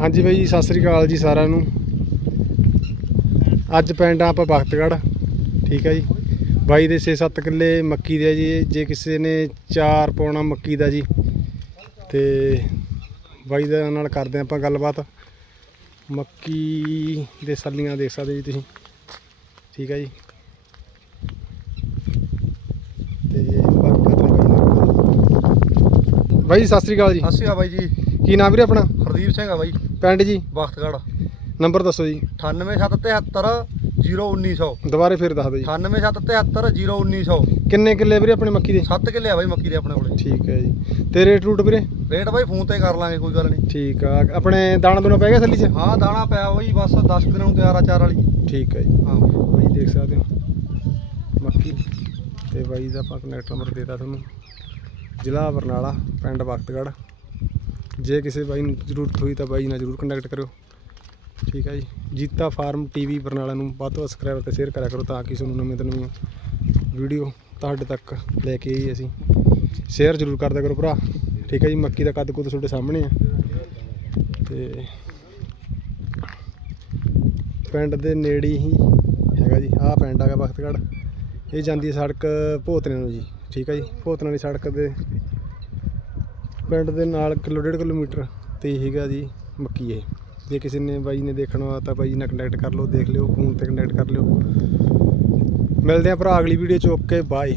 ਹਾਂਜੀ ਬਾਈ ਜੀ ਸਤਿ ਸ੍ਰੀ ਅਕਾਲ ਜੀ ਸਾਰਿਆਂ ਨੂੰ। ਅੱਜ ਪਿੰਡ ਆ ਆਪਾਂ ਬਖਤਗੜ੍ਹ ਠੀਕ ਹੈ ਜੀ। ਬਾਈ ਦੇ 6-7 ਕਿੱਲੇ ਮੱਕੀ ਦੇ ਜੀ ਜੇ ਕਿਸੇ ਨੇ ਚਾਰ ਪਾਉਣਾ ਮੱਕੀ ਦਾ ਜੀ। ਤੇ ਬਾਈ ਦੇ ਨਾਲ ਕਰਦੇ ਆਪਾਂ ਗੱਲਬਾਤ। ਮੱਕੀ ਦੇ ਸੱਲੀਆਂ ਦੇਖ ਸਕਦੇ ਜੀ ਤੁਸੀਂ ਠੀਕ ਹੈ ਜੀ। ਤੇ ਬਾਕੀ ਕਰਦੇ ਬਾਈ ਸਤਿ ਸ੍ਰੀ ਅਕਾਲ ਜੀ। ਸਤਿ ਸ਼੍ਰੀ ਅਕਾਲ ਬਾਈ ਜੀ। ਕੀ ਨਾਮ ਵੀਰੇ ਆਪਣਾ? ਹਰਦੀਪ ਸਿੰਘ ਆ ਬਾਈ। ਪਿੰਡ ਜੀ? ਬਖਤਗੜ ਨੰਬਰ ਦੱਸੋ ਜੀ। 98773 01900 ਦੁਬਾਰੇ ਫਿਰ ਦੱਸ ਦਿਓ ਜੀ। 98773 01900 ਕਿੰਨੇ ਕਿੱਲੇ ਵੀਰੇ ਆਪਣੇ ਮੱਕੀ ਦੇ? 7 ਕਿੱਲੇ ਆ ਬਾਈ ਮੱਕੀ ਦੇ ਆਪਣੇ ਕੋਲੇ। ਠੀਕ ਹੈ ਜੀ। ਤੇ ਰੇਟ ਰੂਟ ਵੀਰੇ? ਰੇਟ ਬਾਈ ਫੋਨ ਤੇ ਕਰ ਲਾਂਗੇ ਕੋਈ ਗੱਲ ਨਹੀਂ। ਠੀਕ ਆ। ਆਪਣੇ ਦਾਣਾ ਦੁਣਾ ਪੈ ਗਿਆ ਥੱਲੀ 'ਚ? ਹਾਂ ਦਾਣਾ ਪਿਆ ਬਾਈ ਬਸ 10 ਕੁ ਦਿਨਾਂ ਨੂੰ ਤਿਆਰ ਆ ਚਾਰ ਵਾਲੀ। ਠੀਕ ਹੈ ਜੀ। ਹਾਂ। ਬਾਈ ਦੇਖ ਸਕਦੇ ਹੋ। ਮੱਕੀ ਤੇ ਬਾਈ ਦਾ ਆਪਾਂ ਕਨੈਕਟ ਨੰਬਰ ਦੇਤਾ ਤੁਹਾਨੂੰ। ਜ਼ਿਲ੍ਹਾ ਬਰਨਾਲਾ ਪਿੰਡ ਬਖਤਗੜ੍ਹ। ਜੇ ਕਿਸੇ ਬਾਈ ਨੂੰ ਜ਼ਰੂਰਤ ਹੋਈ ਤਾਂ ਬਾਈ ਨਾਲ ਜ਼ਰੂਰ ਕੰਟੈਕਟ ਕਰਿਓ। ਠੀਕ ਹੈ ਜੀ। ਜੀਤਾ ਫਾਰਮ ਟੀਵੀ ਬਰਨਾਲਾ ਨੂੰ ਵੱਧ ਤੋਂ ਸਬਸਕ੍ਰਾਈਬ ਤੇ ਸ਼ੇਅਰ ਕਰਿਆ ਕਰੋ ਤਾਂ ਕਿ ਤੁਹਾਨੂੰ ਨਵੇਂ ਤੋਂ ਨਵੀਆਂ ਵੀਡੀਓ ਤੁਹਾਡੇ ਤੱਕ ਲੈ ਕੇ ਆਈਏ ਅਸੀਂ। ਸ਼ੇਅਰ ਜ਼ਰੂਰ ਕਰਦਿਆ ਕਰੋ ਭਰਾ। ਠੀਕ ਹੈ ਜੀ, ਮੱਕੀ ਦਾ ਕੱਦ ਕੁੱਦ ਤੁਹਾਡੇ ਸਾਹਮਣੇ ਆ। ਤੇ ਪਿੰਡ ਦੇ ਨੇੜੇ ਹੀ ਹੈਗਾ ਜੀ, ਆਹ ਪਿੰਡ ਹੈਗਾ ਬਖਤਗੜ੍ਹ। ਇਹ ਜਾਂਦੀ ਸੜਕ ਭੋਤਨੇ ਨੂੰ ਜੀ। ਠੀਕ ਹੈ ਜੀ ਭੋਤਨੇ ਵਾਲੀ ਸੜਕ ਦੇ ਪਿੰਡ ਦੇ ਨਾਲ ਕਿਲੋ ਡੇਢ ਕਿਲੋਮੀਟਰ ਤੇ ਹੀ ਹੈਗਾ ਜੀ ਮੱਕੀ ਇਹ। ਜੇ ਕਿਸੇ ਨੇ ਬਾਈ ਨੇ ਦੇਖਣਾ ਹੋਇਆ ਤਾਂ ਬਾਈ ਨਾਲ ਕੰਟੈਕਟ ਕਰ ਲਓ, ਦੇਖ ਲਿਓ, ਫੋਨ ਤੇ ਕੰਟੈਕਟ ਕਰ ਲਿਓ। ਮਿਲਦੇ ਆ ਭਰਾ ਅਗਲੀ ਵੀਡੀਓ ਚ, ਓਕੇ ਬਾਏ